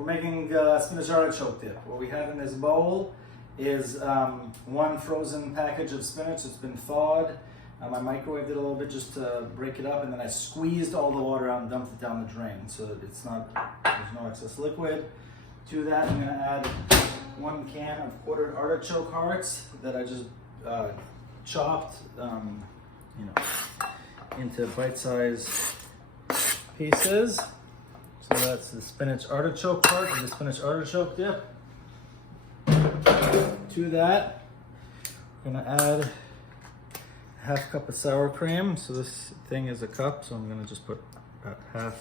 we're making spinach artichoke dip. What we have in this bowl is one frozen package of spinach that's been thawed. I microwaved it a little bit just to break it up, and then I squeezed all the water out and dumped it down the drain so that there's no excess liquid. To that, I'm gonna add 1 can of quartered artichoke hearts that I just chopped, into bite-sized pieces. So that's the spinach artichoke part of the spinach artichoke dip. To that, I'm gonna add 1/2 cup of sour cream. So this thing is a cup, so I'm gonna just put about half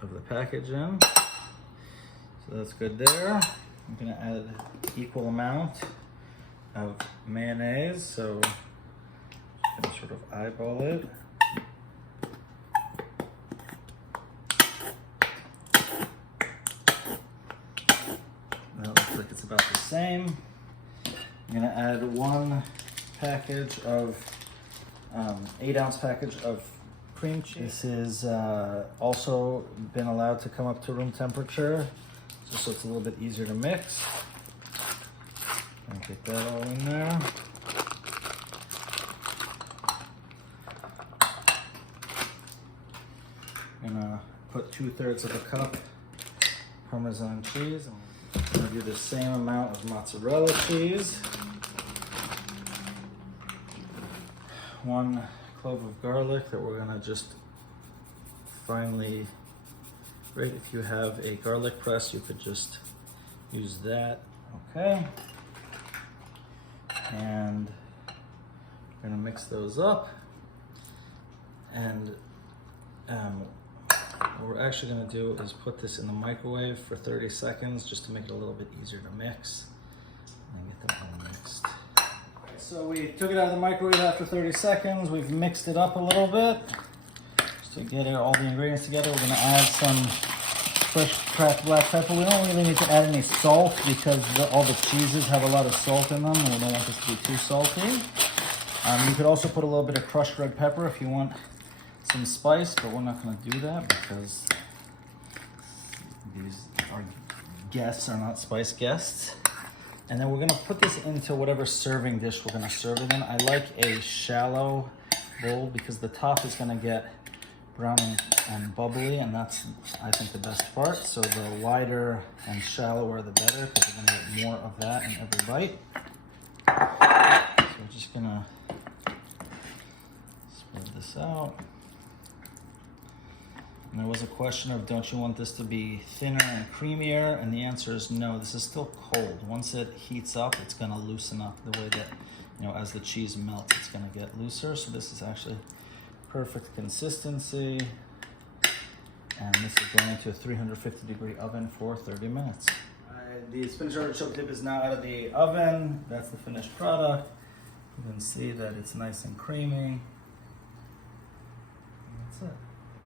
of the package in. So that's good there. I'm gonna add equal amount of mayonnaise, so I'm gonna sort of eyeball it. That looks like it's about the same. I'm gonna add 1 package of 8-ounce package of cream cheese. This is also been allowed to come up to room temperature, just so it's a little bit easier to mix. And get that all in there. I'm gonna put 2/3 of a cup Parmesan cheese. I'm gonna do the same amount of mozzarella cheese. 1 clove of garlic that we're gonna just finely grate. If you have a garlic press, you could just use that. Okay. And we're gonna mix those up. And what we're actually gonna do is put this in the microwave for 30 seconds just to make it a little bit easier to mix and get them all mixed. So we took it out of the microwave after 30 seconds. We've mixed it up a little bit just to get all the ingredients together. We're gonna add some fresh cracked black pepper. We don't really need to add any salt because all the cheeses have a lot of salt in them and we don't want this to be too salty. You could also put a little bit of crushed red pepper if you want some spice, but we're not gonna do that because our guests are not spice guests. And then we're gonna put this into whatever serving dish we're gonna serve it in. I like a shallow bowl because the top is gonna get brown and bubbly, and that's, I think, the best part. So the wider and shallower the better, because we're gonna get more of that in every bite. So we're just gonna spread this out. And there was a question of, don't you want this to be thinner and creamier? And the answer is no, this is still cold. Once it heats up, it's gonna loosen up the way that, as the cheese melts, it's gonna get looser. So this is actually perfect consistency. And this is going into a 350-degree oven for 30 minutes. The spinach artichoke dip is now out of the oven. That's the finished product. You can see that it's nice and creamy. And that's it.